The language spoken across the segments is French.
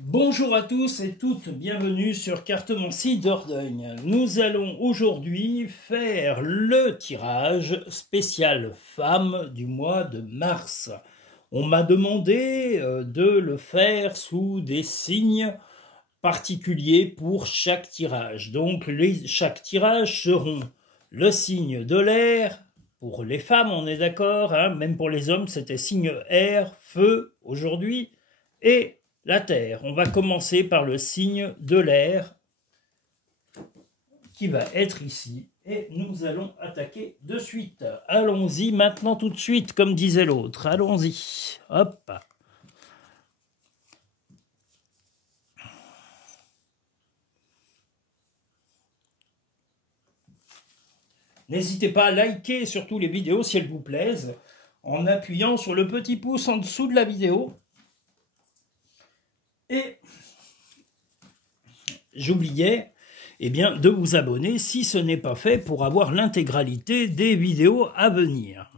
Bonjour à tous et toutes, bienvenue sur Cartomancie Dordogne. Nous allons aujourd'hui faire le tirage spécial femme du mois de mars. On m'a demandé de le faire sous des signes particuliers pour chaque tirage. Donc chaque tirage seront le signe de l'air, pour les femmes on est d'accord, hein, même pour les hommes c'était signe air, feu aujourd'hui, et la terre. On va commencer par le signe de l'air qui va être ici et nous allons attaquer de suite. Allons-y maintenant tout de suite comme disait l'autre. Allons-y. Hop. N'hésitez pas à liker surtout les vidéos si elles vous plaisent en appuyant sur le petit pouce en dessous de la vidéo. Et j'oubliais de vous abonner si ce n'est pas fait pour avoir l'intégralité des vidéos à venir.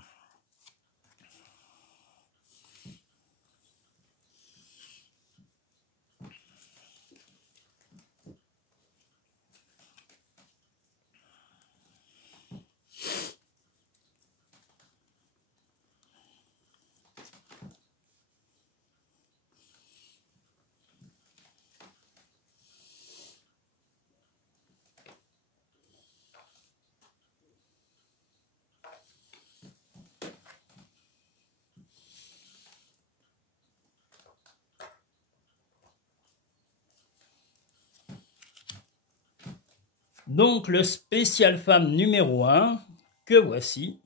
Donc le spécial femme numéro 1, que voici.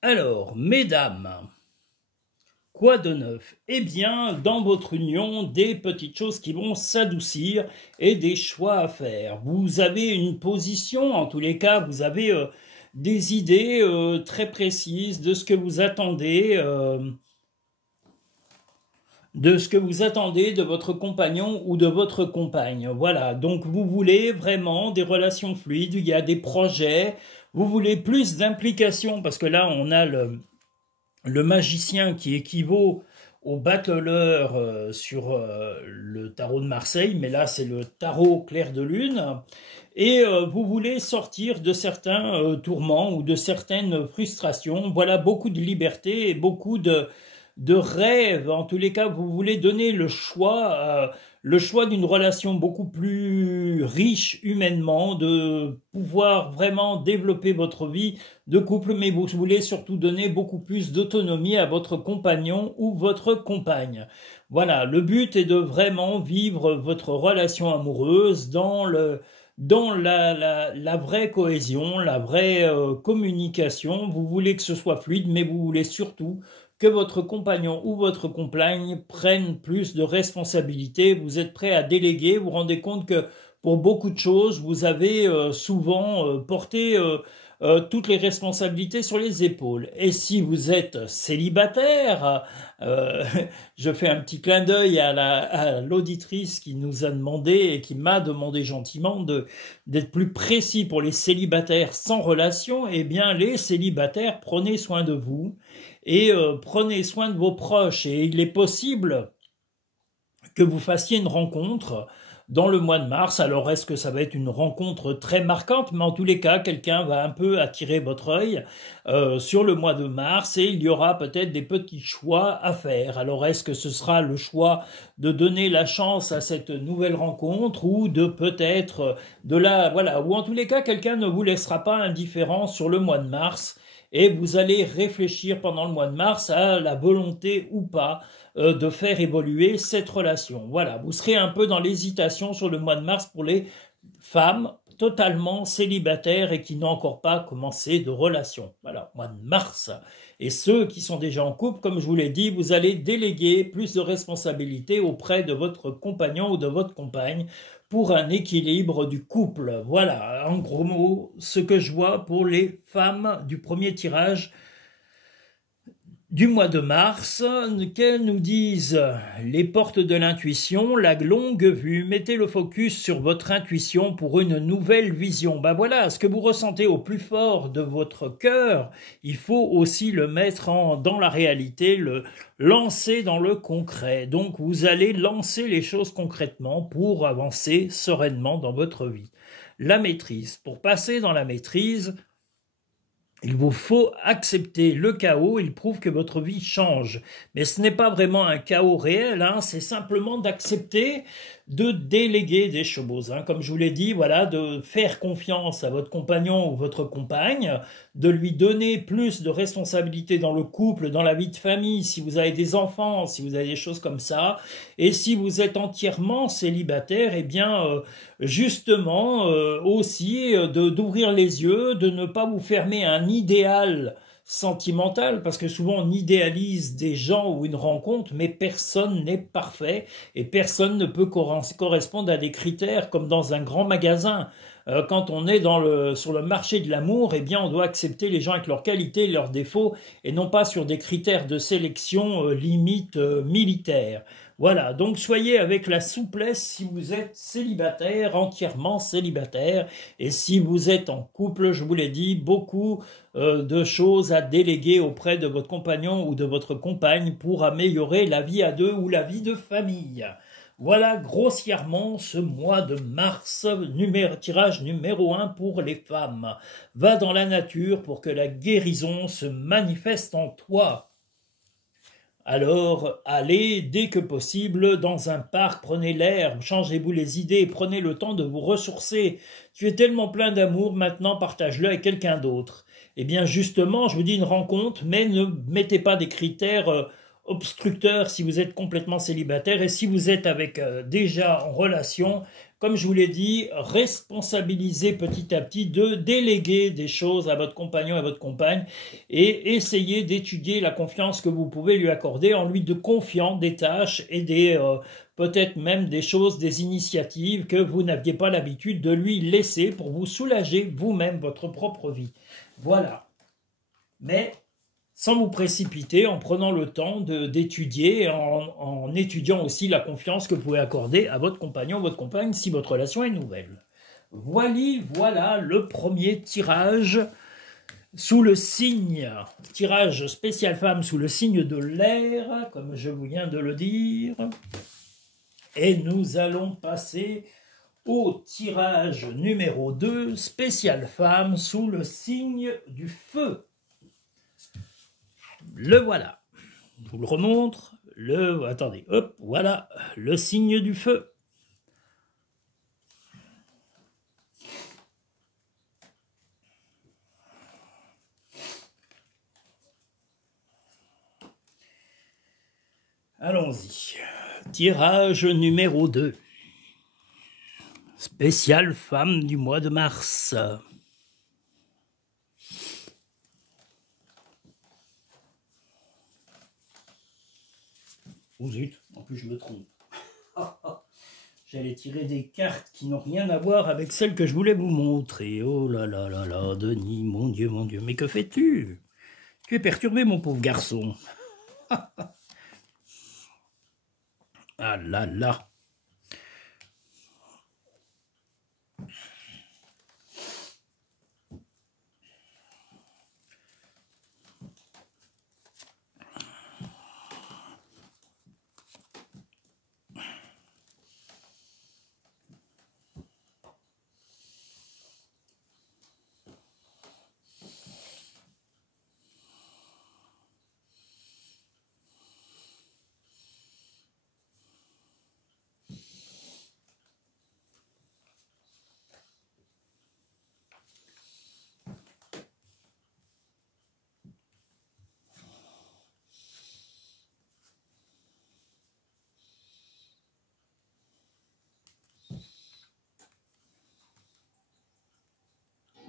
Alors, mesdames, quoi de neuf? Eh bien, dans votre union, des petites choses qui vont s'adoucir et des choix à faire. Vous avez une position, en tous les cas, vous avez des idées très précises de ce que vous attendez, de votre compagnon ou de votre compagne. Voilà, donc vous voulez vraiment des relations fluides, il y a des projets, vous voulez plus d'implication, parce que là, on a le magicien qui équivaut au battleur sur le tarot de Marseille, mais là c'est le tarot clair de lune, et vous voulez sortir de certains tourments ou de certaines frustrations. Voilà, beaucoup de liberté et beaucoup de rêves. En tous les cas, vous voulez donner le choix d'une relation beaucoup plus riche humainement, de pouvoir vraiment développer votre vie de couple, mais vous voulez surtout donner beaucoup plus d'autonomie à votre compagnon ou votre compagne. Voilà, le but est de vraiment vivre votre relation amoureuse dans la vraie cohésion, la vraie communication. Vous voulez que ce soit fluide, mais vous voulez surtout que votre compagnon ou votre compagne prenne plus de responsabilités. Vous êtes prêt à déléguer, vous vous rendez compte que pour beaucoup de choses, vous avez souvent porté toutes les responsabilités sur les épaules. Et si vous êtes célibataire, je fais un petit clin d'œil à l'auditrice qui nous a demandé et qui m'a demandé gentiment d'être plus précis pour les célibataires sans relation. Eh bien, les célibataires, prenez soin de vous et prenez soin de vos proches. Et il est possible que vous fassiez une rencontre dans le mois de mars. Alors, est-ce que ça va être une rencontre très marquante? Mais en tous les cas, quelqu'un va un peu attirer votre œil sur le mois de mars et il y aura peut-être des petits choix à faire. Alors, est-ce que ce sera le choix de donner la chance à cette nouvelle rencontre ou de peut-être voilà, ou en tous les cas, quelqu'un ne vous laissera pas indifférent sur le mois de mars et vous allez réfléchir pendant le mois de mars à la volonté ou pas de faire évoluer cette relation. Voilà, vous serez un peu dans l'hésitation sur le mois de mars pour les femmes totalement célibataires et qui n'ont encore pas commencé de relation. Voilà, mois de mars. Et ceux qui sont déjà en couple, comme je vous l'ai dit, vous allez déléguer plus de responsabilités auprès de votre compagnon ou de votre compagne pour un équilibre du couple. Voilà, en gros mots, ce que je vois pour les femmes du premier tirage du mois de mars, que nous disent les portes de l'intuition, la longue vue, mettez le focus sur votre intuition pour une nouvelle vision. Ben voilà, ce que vous ressentez au plus fort de votre cœur, il faut aussi le mettre dans la réalité, le lancer dans le concret. Donc vous allez lancer les choses concrètement pour avancer sereinement dans votre vie. La maîtrise. Pour passer dans la maîtrise, il vous faut accepter le chaos, il prouve que votre vie change. Mais ce n'est pas vraiment un chaos réel, hein, c'est simplement d'accepter de déléguer des choses. Hein. Comme je vous l'ai dit, voilà, de faire confiance à votre compagnon ou votre compagne, de lui donner plus de responsabilités dans le couple, dans la vie de famille, si vous avez des enfants, si vous avez des choses comme ça. Et si vous êtes entièrement célibataire, eh bien, justement, aussi d'ouvrir les yeux, de ne pas vous fermer à un idéal sentimental, parce que souvent on idéalise des gens ou une rencontre, mais personne n'est parfait et personne ne peut correspondre à des critères comme dans un grand magasin. Quand on est sur le marché de l'amour, eh bien on doit accepter les gens avec leurs qualités et leurs défauts et non pas sur des critères de sélection limite militaire. Voilà, donc soyez avec la souplesse si vous êtes célibataire, entièrement célibataire, et si vous êtes en couple, je vous l'ai dit, beaucoup de choses à déléguer auprès de votre compagnon ou de votre compagne pour améliorer la vie à deux ou la vie de famille. Voilà grossièrement ce mois de mars, tirage numéro 1 pour les femmes. Va dans la nature pour que la guérison se manifeste en toi. Alors, allez dès que possible dans un parc, prenez l'air, changez-vous les idées, prenez le temps de vous ressourcer. Tu es tellement plein d'amour, maintenant partage-le avec quelqu'un d'autre. Eh bien justement, je vous dis une rencontre, mais ne mettez pas des critères obstructeurs si vous êtes complètement célibataire. Et si vous êtes avec déjà en relation, comme je vous l'ai dit, responsabilisez petit à petit de déléguer des choses à votre compagnon et à votre compagne et essayez d'étudier la confiance que vous pouvez lui accorder en lui confiant des tâches et peut-être même des choses, des initiatives que vous n'aviez pas l'habitude de lui laisser pour vous soulager vous-même votre propre vie. Voilà. Mais sans vous précipiter, en prenant le temps d'étudier, en étudiant aussi la confiance que vous pouvez accorder à votre compagnon, votre compagne, si votre relation est nouvelle. Voilà le premier tirage sous le signe, tirage spécial femme sous le signe de l'air, comme je viens de le dire. Et nous allons passer au tirage numéro 2, spécial femme sous le signe du feu. Le voilà. Je vous le remontre. Attendez, hop, voilà, le signe du feu. Allons-y. Tirage numéro 2. Spéciale femme du mois de mars. Oh zut, en plus je me trompe. J'allais tirer des cartes qui n'ont rien à voir avec celles que je voulais vous montrer. Oh là là là là, Denis, mon Dieu, mais que fais-tu? Tu es perturbé, mon pauvre garçon. Ah là là.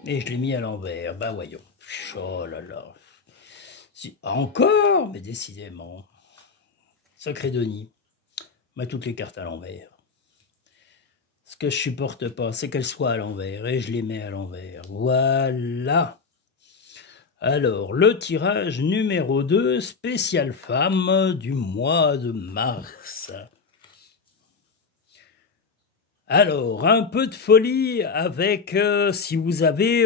Et je l'ai mis à l'envers, bah voyons. Oh là là. Encore, mais décidément. Sacré Denis. M'a toutes les cartes à l'envers. Ce que je supporte pas, c'est qu'elles soient à l'envers, et je les mets à l'envers. Voilà. Alors, le tirage numéro 2, spécial femme du mois de mars. Alors, un peu de folie avec, si vous avez...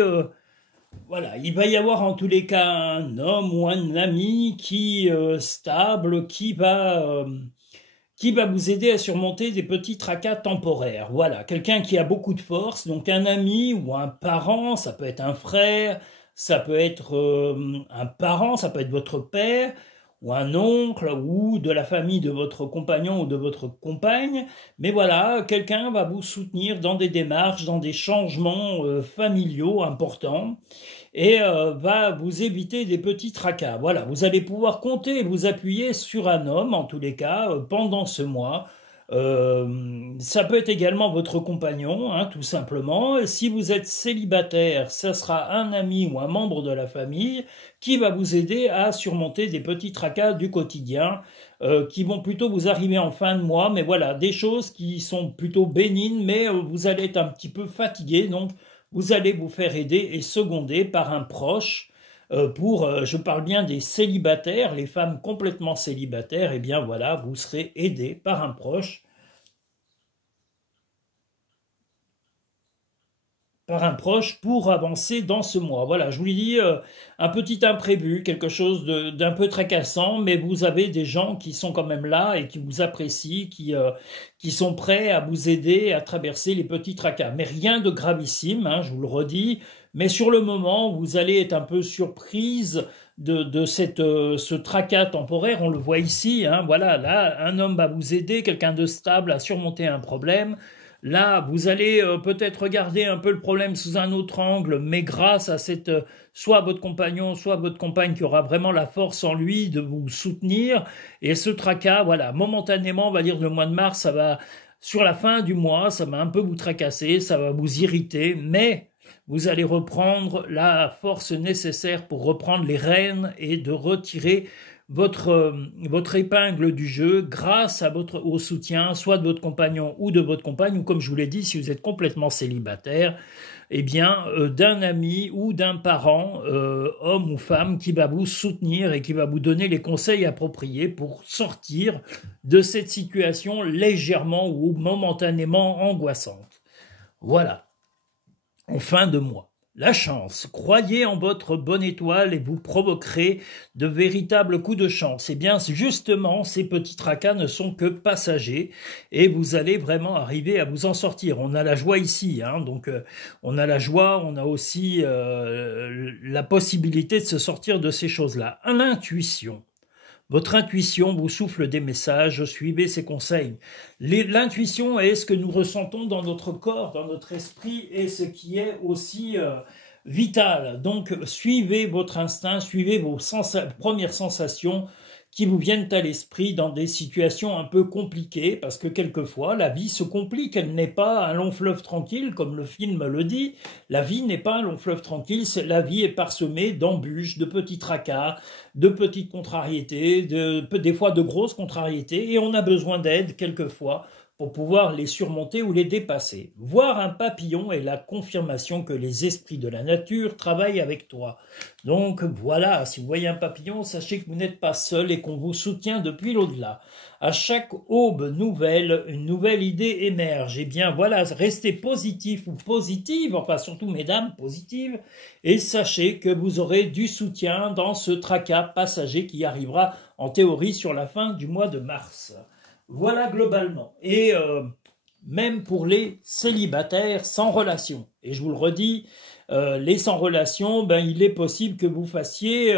voilà, il va y avoir en tous les cas un homme ou un ami qui stable, qui va vous aider à surmonter des petits tracas temporaires. Voilà, quelqu'un qui a beaucoup de force, donc un ami ou un parent, ça peut être un frère, ça peut être un parent, ça peut être votre père, ou un oncle, ou de la famille de votre compagnon ou de votre compagne. Mais voilà, quelqu'un va vous soutenir dans des démarches, dans des changements familiaux importants et va vous éviter des petits tracas. Voilà, vous allez pouvoir compter et vous appuyer sur un homme, en tous les cas, pendant ce mois. Ça peut être également votre compagnon, hein, tout simplement. Et si vous êtes célibataire, ça sera un ami ou un membre de la famille qui va vous aider à surmonter des petits tracas du quotidien qui vont plutôt vous arriver en fin de mois. Mais voilà, des choses qui sont plutôt bénignes, mais vous allez être un petit peu fatigué, donc vous allez vous faire aider et seconder par un proche je parle bien des célibataires, les femmes complètement célibataires, eh bien voilà, vous serez aidé par un proche pour avancer dans ce mois. Voilà, je vous l'ai dit, un petit imprévu, quelque chose d'un peu tracassant, mais vous avez des gens qui sont quand même là et qui vous apprécient, qui sont prêts à vous aider à traverser les petits tracas. Mais rien de gravissime, hein, je vous le redis, mais sur le moment, vous allez être un peu surprise de ce tracas temporaire, on le voit ici, hein, voilà, là, un homme va vous aider, quelqu'un de stable à surmonter un problème. Là, vous allez peut-être regarder un peu le problème sous un autre angle, mais grâce à soit votre compagnon, soit votre compagne qui aura vraiment la force en lui de vous soutenir. Et ce tracas, voilà, momentanément, on va dire le mois de mars, sur la fin du mois, ça va un peu vous tracasser, ça va vous irriter, mais vous allez reprendre la force nécessaire pour reprendre les rênes et de retirer votre épingle du jeu grâce au soutien soit de votre compagnon ou de votre compagne, ou comme je vous l'ai dit, si vous êtes complètement célibataire, eh bien d'un ami ou d'un parent, homme ou femme, qui va vous soutenir et qui va vous donner les conseils appropriés pour sortir de cette situation légèrement ou momentanément angoissante. Voilà, en fin de mois. La chance, croyez en votre bonne étoile et vous provoquerez de véritables coups de chance. Eh bien, justement, ces petits tracas ne sont que passagers et vous allez vraiment arriver à vous en sortir. On a la joie ici, hein, donc on a la joie, on a aussi la possibilité de se sortir de ces choses-là. L'intuition. Votre intuition vous souffle des messages, suivez ses conseils. L'intuition est ce que nous ressentons dans notre corps, dans notre esprit, et ce qui est aussi vital. Donc, suivez votre instinct, suivez vos premières sensations qui vous viennent à l'esprit dans des situations un peu compliquées, parce que quelquefois, la vie se complique, elle n'est pas un long fleuve tranquille, comme le film le dit. La vie n'est pas un long fleuve tranquille, la vie est parsemée d'embûches, de petits tracas, de petites contrariétés, des fois de grosses contrariétés, et on a besoin d'aide quelquefois pour pouvoir les surmonter ou les dépasser. Voir un papillon est la confirmation que les esprits de la nature travaillent avec toi. Donc voilà, si vous voyez un papillon, sachez que vous n'êtes pas seul et qu'on vous soutient depuis l'au-delà. À chaque aube nouvelle, une nouvelle idée émerge. Eh bien voilà, restez positif ou positive, enfin surtout mesdames, positives, et sachez que vous aurez du soutien dans ce tracas passager qui arrivera en théorie sur la fin du mois de mars. Voilà globalement. Et même pour les célibataires sans relation. Et je vous le redis, les sans relation, ben, il est possible que vous fassiez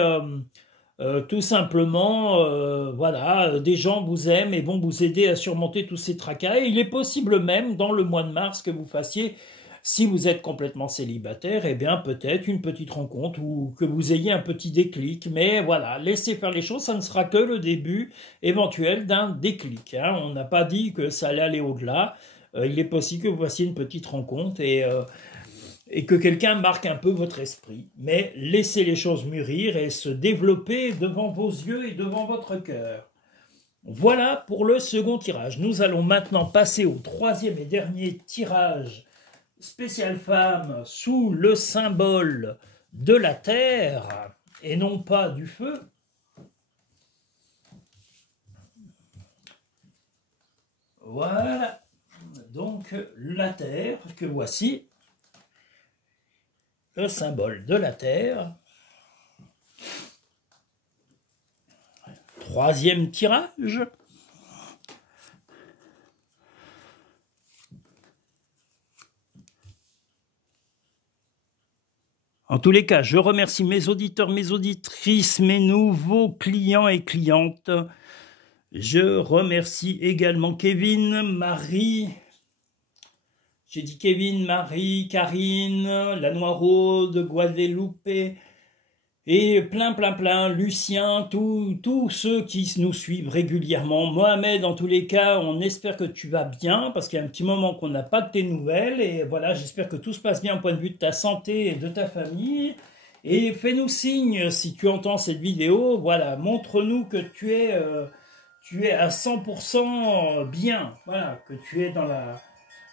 tout simplement, voilà, des gens vous aiment et vont vous aider à surmonter tous ces tracas. Et il est possible même dans le mois de mars que vous fassiez, si vous êtes complètement célibataire, eh bien peut-être une petite rencontre ou que vous ayez un petit déclic. Mais voilà, laissez faire les choses, ça ne sera que le début éventuel d'un déclic. Hein. On n'a pas dit que ça allait aller au-delà. Il est possible que vous fassiez une petite rencontre et que quelqu'un marque un peu votre esprit. Mais laissez les choses mûrir et se développer devant vos yeux et devant votre cœur. Voilà pour le second tirage. Nous allons maintenant passer au troisième et dernier tirage spécial femme sous le symbole de la Terre. et non pas du feu. Voilà, donc la Terre que voici, le symbole de la Terre. Troisième tirage. En tous les cas, je remercie mes auditeurs, mes auditrices, mes nouveaux clients et clientes. Je remercie également Kevin, Marie, j'ai dit Kevin, Marie, Karine, la Noiro de Guadeloupe, et plein, Lucien, tous ceux qui nous suivent régulièrement. Mohamed, en tous les cas, on espère que tu vas bien, parce qu'il y a un petit moment qu'on n'a pas de tes nouvelles, et voilà, j'espère que tout se passe bien au point de vue de ta santé et de ta famille. Et fais-nous signe si tu entends cette vidéo, voilà, montre-nous que tu es à 100% bien, voilà, que tu es dans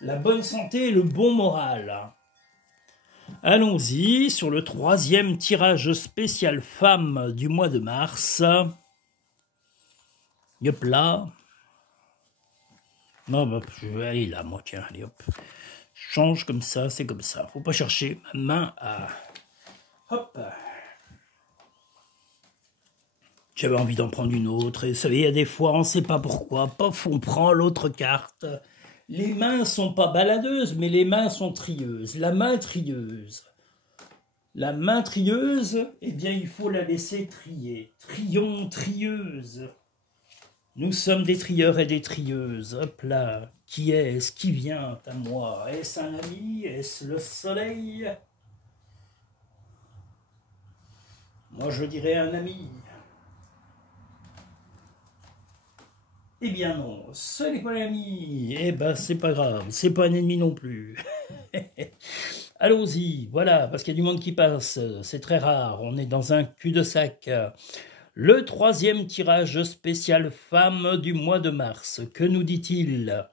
la bonne santé et le bon moral. Allons-y sur le troisième tirage spécial femme du mois de mars. Hop là. Non, bah, je vais aller là, moi, tiens, allez hop. Je change comme ça, c'est comme ça. Faut pas chercher ma main à... Hop. J'avais envie d'en prendre une autre. Et vous savez, il y a des fois, on ne sait pas pourquoi. Pof, on prend l'autre carte. Les mains sont pas baladeuses, mais les mains sont trieuses. La main trieuse. La main trieuse, eh bien, il faut la laisser trier. Trions, trieuse. Nous sommes des trieurs et des trieuses. Hop là. Qui est-ce qui vient à moi? Est-ce un ami? Est-ce le soleil? Moi, je dirais un ami. Eh bien non, ce n'est pas l'ami. Eh ben, c'est pas grave, c'est pas un ennemi non plus. Allons-y, voilà, parce qu'il y a du monde qui passe, c'est très rare, on est dans un cul-de-sac. Le troisième tirage spécial femme du mois de mars, que nous dit-il?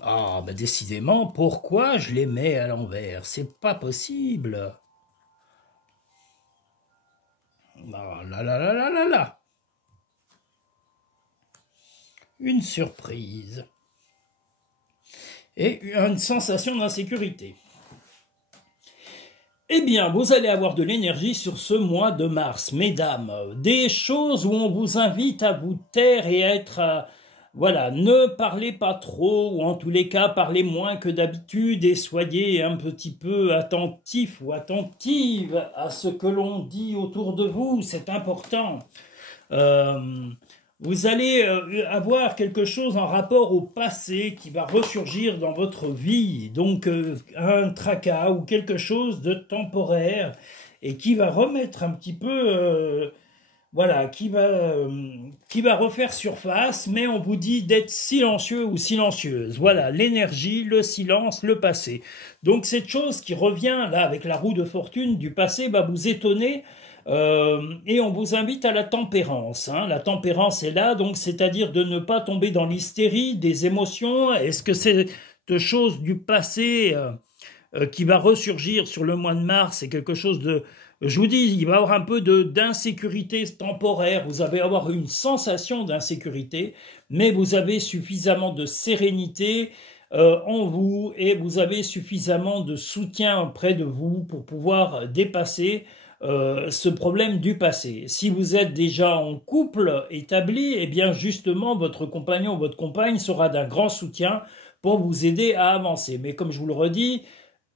Ah, ben décidément, pourquoi je les mets à l'envers? C'est pas possible. Ah là là là là là là. Une surprise. Et une sensation d'insécurité. Eh bien, vous allez avoir de l'énergie sur ce mois de mars, mesdames. Des choses où on vous invite à vous taire et à être... voilà, ne parlez pas trop, ou en tous les cas, parlez moins que d'habitude et soyez un petit peu attentifs ou attentives à ce que l'on dit autour de vous, c'est important. Vous allez avoir quelque chose en rapport au passé qui va ressurgir dans votre vie, donc un tracas ou quelque chose de temporaire et qui va remettre un petit peu... voilà, qui va refaire surface, mais on vous dit d'être silencieux ou silencieuse. Voilà, l'énergie, le silence, le passé. Donc cette chose qui revient là avec la roue de fortune du passé va vous étonner et on vous invite à la tempérance. Hein. La tempérance est là, donc c'est-à-dire de ne pas tomber dans l'hystérie des émotions. Est-ce que cette chose du passé qui va ressurgir sur le mois de mars, c'est quelque chose de... Je vous dis, il va y avoir un peu d'insécurité temporaire, vous allez avoir une sensation d'insécurité, mais vous avez suffisamment de sérénité en vous et vous avez suffisamment de soutien près de vous pour pouvoir dépasser ce problème du passé. Si vous êtes déjà en couple établi, eh bien justement votre compagnon ou votre compagne sera d'un grand soutien pour vous aider à avancer. Mais comme je vous le redis,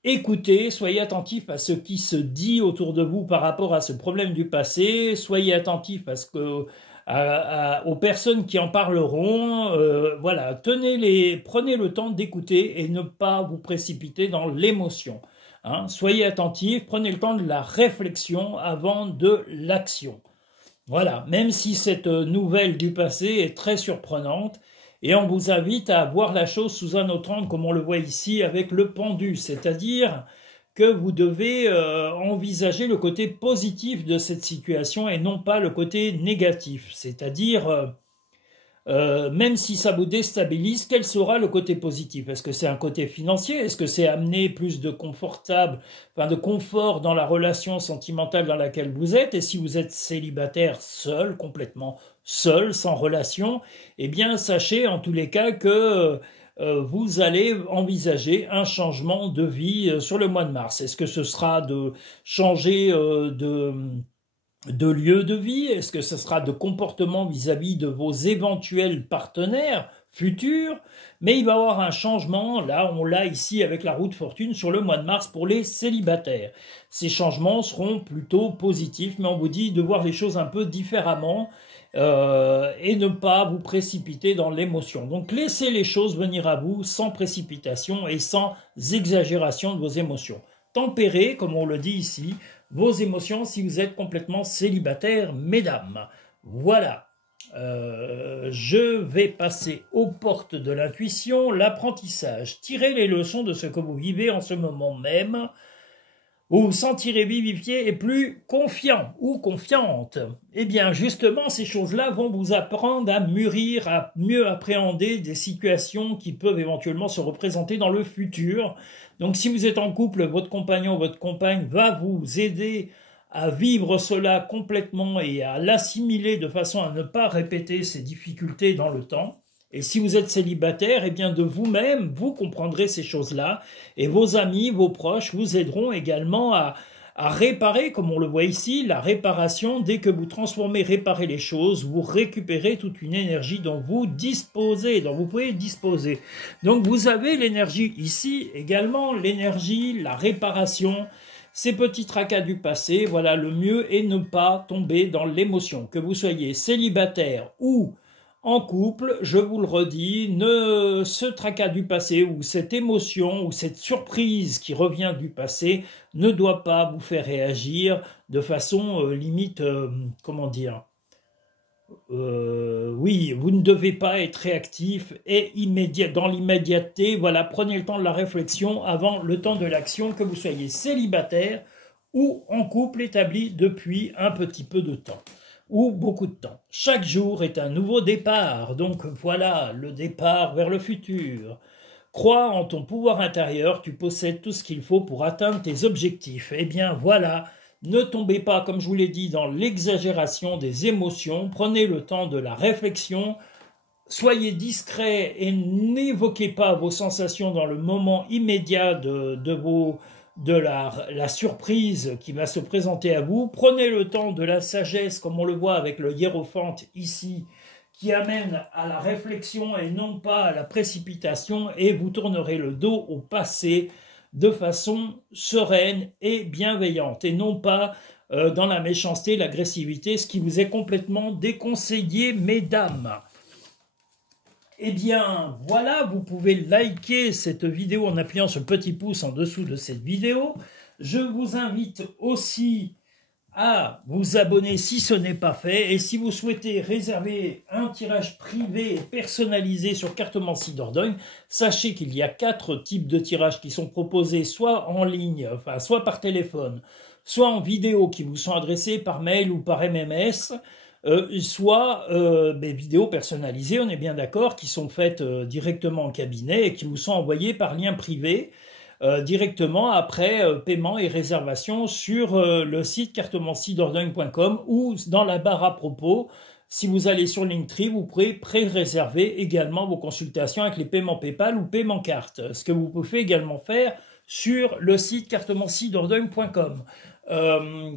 écoutez, soyez attentifs à ce qui se dit autour de vous par rapport à ce problème du passé, soyez attentifs aux personnes qui en parleront, voilà, prenez le temps d'écouter et ne pas vous précipiter dans l'émotion. Hein. Soyez attentifs, prenez le temps de la réflexion avant de l'action. Voilà, même si cette nouvelle du passé est très surprenante, et on vous invite à voir la chose sous un autre angle, comme on le voit ici avec le pendu, c'est-à-dire que vous devez envisager le côté positif de cette situation et non pas le côté négatif, c'est-à-dire même si ça vous déstabilise, quel sera le côté positif? Est-ce que c'est un côté financier? Est-ce que c'est amener plus de de confort dans la relation sentimentale dans laquelle vous êtes? Et si vous êtes célibataire, seul, complètement seul, sans relation, eh bien, sachez en tous les cas que vous allez envisager un changement de vie sur le mois de mars. Est-ce que ce sera de changer de lieu de vie? Est-ce que ce sera de comportement vis-à-vis de vos éventuels partenaires futurs? Mais il va y avoir un changement, là on l'a ici avec la roue de fortune sur le mois de mars pour les célibataires. Ces changements seront plutôt positifs, mais on vous dit de voir les choses un peu différemment et ne pas vous précipiter dans l'émotion. Donc laissez les choses venir à vous sans précipitation et sans exagération de vos émotions. Tempérez, comme on le dit ici, vos émotions si vous êtes complètement célibataire, mesdames. Voilà. Je vais passer aux portes de l'intuition, l'apprentissage. Tirez les leçons de ce que vous vivez en ce moment même. Vous vous sentirez vivifié et plus confiant ou confiante. Eh bien, justement, ces choses-là vont vous apprendre à mûrir, à mieux appréhender des situations qui peuvent éventuellement se représenter dans le futur. Donc, si vous êtes en couple, votre compagnon ou votre compagne va vous aider à vivre cela complètement et à l'assimiler de façon à ne pas répéter ces difficultés dans le temps. Et si vous êtes célibataire, eh bien de vous-même, vous comprendrez ces choses-là. Et vos amis, vos proches vous aideront également à réparer, comme on le voit ici, la réparation. Dès que vous transformez, réparez les choses, vous récupérez toute une énergie dont vous disposez, dont vous pouvez disposer. Donc vous avez l'énergie ici également, l'énergie, la réparation, ces petits tracas du passé. Voilà, le mieux est ne pas tomber dans l'émotion. Que vous soyez célibataire ou en couple, je vous le redis, ce tracas du passé ou cette émotion ou cette surprise qui revient du passé ne doit pas vous faire réagir de façon limite, comment dire, oui, vous ne devez pas être réactif et immédiat, dans l'immédiateté. Voilà, prenez le temps de la réflexion avant le temps de l'action, que vous soyez célibataire ou en couple établi depuis un petit peu de temps ou beaucoup de temps. Chaque jour est un nouveau départ, donc voilà le départ vers le futur. Crois en ton pouvoir intérieur, tu possèdes tout ce qu'il faut pour atteindre tes objectifs. Eh bien voilà, ne tombez pas, comme je vous l'ai dit, dans l'exagération des émotions, prenez le temps de la réflexion, soyez discret et n'évoquez pas vos sensations dans le moment immédiat de la surprise qui va se présenter à vous. Prenez le temps de la sagesse, comme on le voit avec le hiérophante ici, qui amène à la réflexion et non pas à la précipitation, et vous tournerez le dos au passé de façon sereine et bienveillante, et non pas dans la méchanceté, l'agressivité, ce qui vous est complètement déconseillé, mesdames. Eh bien, voilà, vous pouvez liker cette vidéo en appuyant ce petit pouce en dessous de cette vidéo. Je vous invite aussi à vous abonner si ce n'est pas fait. Et si vous souhaitez réserver un tirage privé et personnalisé sur Cartomancie Dordogne, sachez qu'il y a 4 types de tirages qui sont proposés soit en ligne, enfin soit par téléphone, soit en vidéo qui vous sont adressés par mail ou par MMS. Soit des vidéos personnalisées, on est bien d'accord, qui sont faites directement en cabinet et qui vous sont envoyées par lien privé directement après paiement et réservation sur le site cartomanciedordogne.com ou dans la barre à propos. Si vous allez sur Linktree, vous pourrez pré-réserver également vos consultations avec les paiements PayPal ou paiement carte, ce que vous pouvez également faire sur le site cartomanciedordogne.com.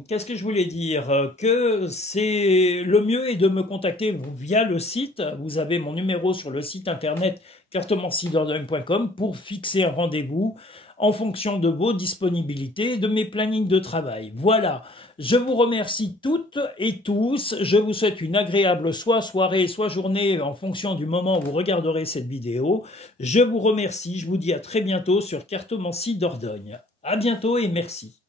Qu'est-ce que je voulais dire? Que c'est le mieux est de me contacter via le site. Vous avez mon numéro sur le site internet cartomanciedordogne.com pour fixer un rendez-vous en fonction de vos disponibilités et de mes plannings de travail. Voilà, je vous remercie toutes et tous. Je vous souhaite une agréable soit soirée, soit journée en fonction du moment où vous regarderez cette vidéo. Je vous remercie, je vous dis à très bientôt sur Cartomancie Dordogne. À bientôt et merci.